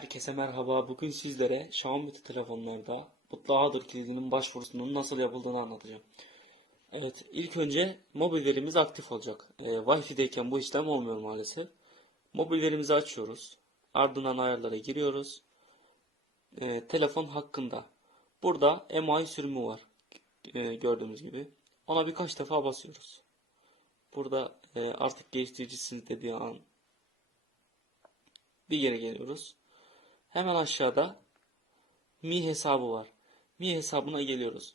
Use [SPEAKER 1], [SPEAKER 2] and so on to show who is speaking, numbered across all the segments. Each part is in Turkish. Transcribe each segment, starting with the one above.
[SPEAKER 1] Herkese merhaba. Bugün sizlere Xiaomi telefonlarda Mutlu kilidinin başvurusunun nasıl yapıldığını anlatacağım. Evet, ilk önce mobil verimiz aktif olacak. Ee, Wi-Fi'deyken bu işlem olmuyor maalesef. Mobil verimizi açıyoruz. Ardından ayarlara giriyoruz. Ee, telefon hakkında. Burada MI sürümü var. Ee, gördüğümüz gibi. Ona birkaç defa basıyoruz. Burada e, artık geliştiricisiniz dediği an bir yere geliyoruz. Hemen aşağıda Mi hesabı var. Mi hesabına geliyoruz.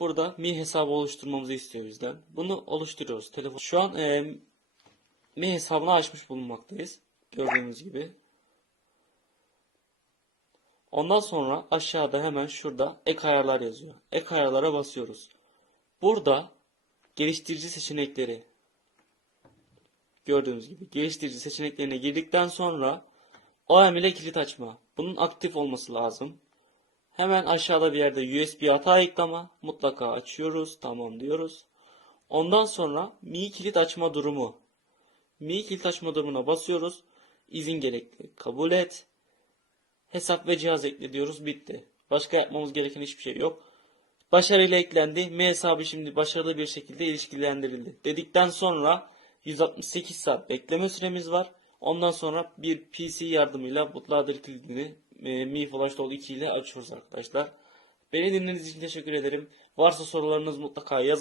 [SPEAKER 1] Burada Mi hesabı oluşturmamızı istiyor bizden. Bunu oluşturuyoruz. Telefon. Şu an e, Mi hesabını açmış bulunmaktayız. Gördüğünüz gibi. Ondan sonra aşağıda hemen şurada ek ayarlar yazıyor. Ek ayarlara basıyoruz. Burada geliştirici seçenekleri gördüğünüz gibi geliştirici seçeneklerine girdikten sonra OEM ile kilit açma. Bunun aktif olması lazım. Hemen aşağıda bir yerde USB hata ayıklama mutlaka açıyoruz. Tamam diyoruz. Ondan sonra Mi kilit açma durumu. Mi kilit açma durumuna basıyoruz. İzin gerekli. Kabul et. Hesap ve cihaz ekle diyoruz. Bitti. Başka yapmamız gereken hiçbir şey yok. Başarıyla eklendi. Mi hesabı şimdi başarılı bir şekilde ilişkilendirildi. Dedikten sonra 168 saat bekleme süremiz var. Ondan sonra bir PC yardımıyla Mutlu'dur kilidini e, Mi Flash Doll 2 ile açıyoruz arkadaşlar. Beni dinlediğiniz için teşekkür ederim. Varsa sorularınız mutlaka yazın.